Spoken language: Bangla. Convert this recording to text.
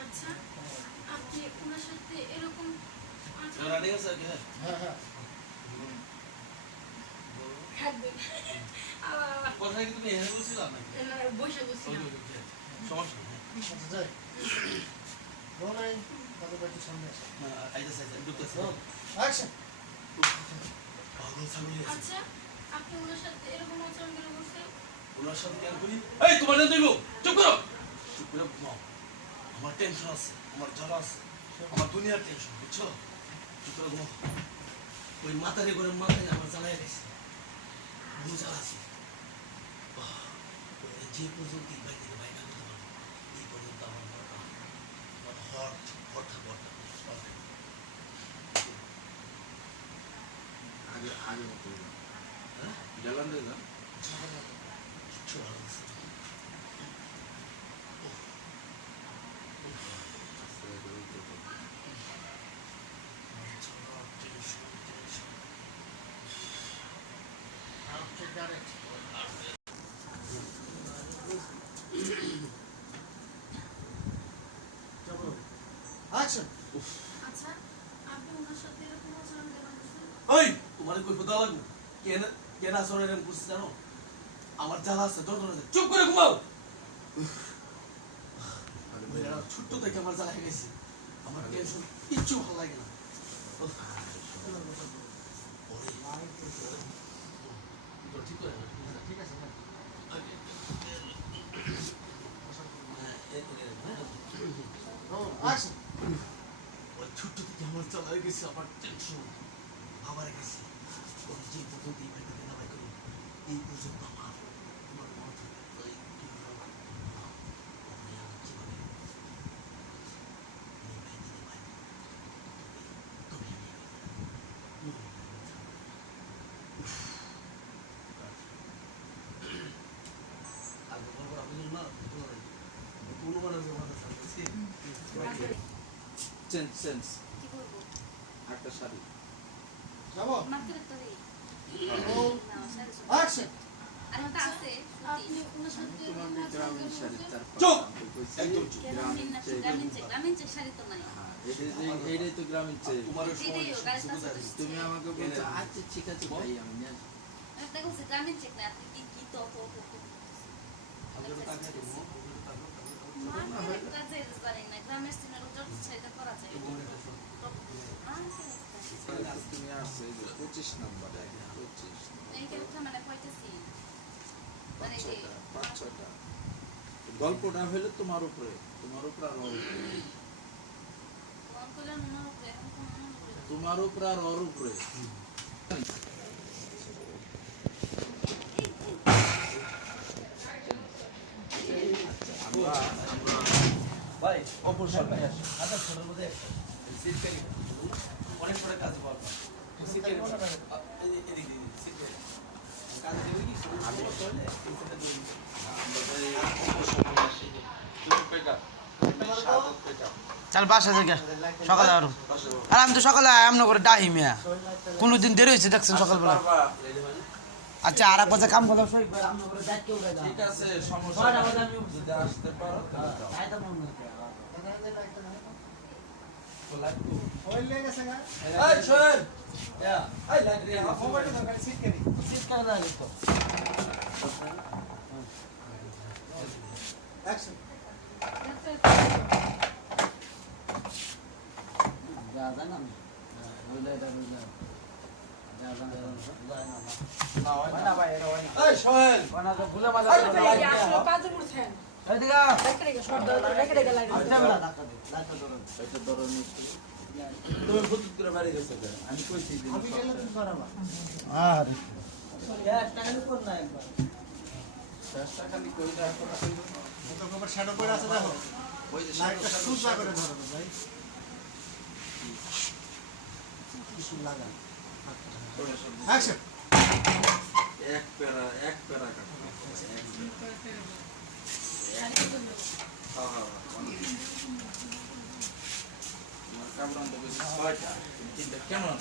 আচ্ছা আপনি ওনার সাথে এরকম কথায় কি তুমি এখানে বলছিলা নাকি বসে বসছিলাম সমস্যা নেই রোলাই তাদের বাড়িতে সামনে আসে আইতাছে ঢুকতেছে অ্যাকশন পাগল ছাগল আছে আচ্ছা আপনি ওনার সাথে এরকম আচরণ কেন করছেন ওনার সাথে কেন করি এই তোমার না দেব চুপ করো চুপ করে ঘুমাও আমার টেনশন আছে আমার জ্বালা আছে আমার দুনিয়ার টেনশন বুঝছো চুপ করে ঘুমাও ওই মাথারে করে মাথায় আমার জ্বালায় গেছে বহু জ্বালা আছে যে পর্যন্ত ভাই থেকে ভাই না করতে পারবো এই পর্যন্ত আমার হট হট থাকবো আগে আগে মতো গেলাম রে না কিচ্ছু ভালো লাগছে অ্যাকশন আচ্ছা আপনি ওনার সাথে এরকম আচরণ কেন করছেন ওই তোমার কই কথা লাগবো কেন কেন আসলে এরকম করছিস জানো আমার জ্বালা আছে তোর তোর চুপ করে ঘুমাও ছোট্ট থেকে আমার জ্বালা হয়ে গেছে আমার টেনশন কিচ্ছু ভালো লাগে না ঠিক করে ঠিক আছে অ্যাকশন ওই ছোট্ট থেকে আমার জ্বালা হয়ে গেছে আমার টেনশন আবার গেছে ওই যে পর্যন্ত এই ভাইটাকে নামাই করি এই পর্যন্ত আমার তোমার মাথা ওই চেঞ্জ চেঞ্জ কি করব একটা শাড়ি যাবো মাত্র তো দেই না শাড়ি অ্যাকশন আর ওটা আছে আপনি ওনার সাথে তোমার গ্রামীণ শাড়ি তার চুপ! একদম চুপ। গ্রামীণ শাড়ি তো নাই এইটাই তো গ্রামীণ চাই তোমার এটাই ও, গাড়িতে আছে। তুমি আমাকে বলছো আচ্ছা ঠিক আছে ভাই আমি নিয়ে আসবো একটা বলছে গ্রামীণ চেক না আপনি কি কি তো কাজে জানেন না গ্রামের সিনার উজ্জ্বল শাড়িটা করা যায় তুমি আসছো এই যে 25 নাম্বার 25 এই ক্যারেক্টার মানে কয়টাছি মানে যে 5-6টা গল্পটা হলো তোমার উপরে আর ওর উপরে মন করলে মনে হবে এখন কোন মনে হবে তোমার উপরে আর ওর উপরে ভাই অপর সামনে আসো আচ্ছা ছোটর মধ্যে সিট ক্যারি অনেক পরে কাজ পাবো সিট ক্যারি এদিকে সিট ক্যারি কাজ দেবে কি আমি চলে এইটা দিয়ে আমরা অপর সামনে আসি তুমি পেটা চল বাসা থেকে সকালে আরো আর আমি তো সকালে এমন করে ডাহি মিয়া কোনোদিন দেরি হয়েছে দেখছেন সকালবেলা আচ্ছা আর এক কথা কাম করলাম ঠিক আছে সমস্যা যদি আসতে পারো ওই লেগে গেছে গা এই শোন এই লাইট রে মোবাইলটা দরকার সিট কেন শীত করে দেওয়া যেত অ্যাকশন যা জানা বুঝলে এটা বুঝলে যা জানা না ভাই এটা হয় না এই শোন বানা তো ভুলে মাজা আসলে কাজে করছেন এদিকে রেখে রেখে সব রেখে রেখে লাইট আচ্ছা বলা ধাক্কা দে লাইটটা ধরো এটা ধরো নিশ্চয় তুমি বুদ্ধি করে বাড়ি গেছো কেন? আমি কইছি দিন আমি গেলে তুমি করাবা আরে টাকা কোন না একবার চেষ্টা খালি কই রাখো তো কবার শ্যাডো করে আছে দেখো ওই যে লাইটটা সুজা করে ধরো তো ভাই কিছু লাগা অ্যাকশন এক প্যারা কাটা তোমার কামড়ান তো বেশি 6টা 3টা কেমন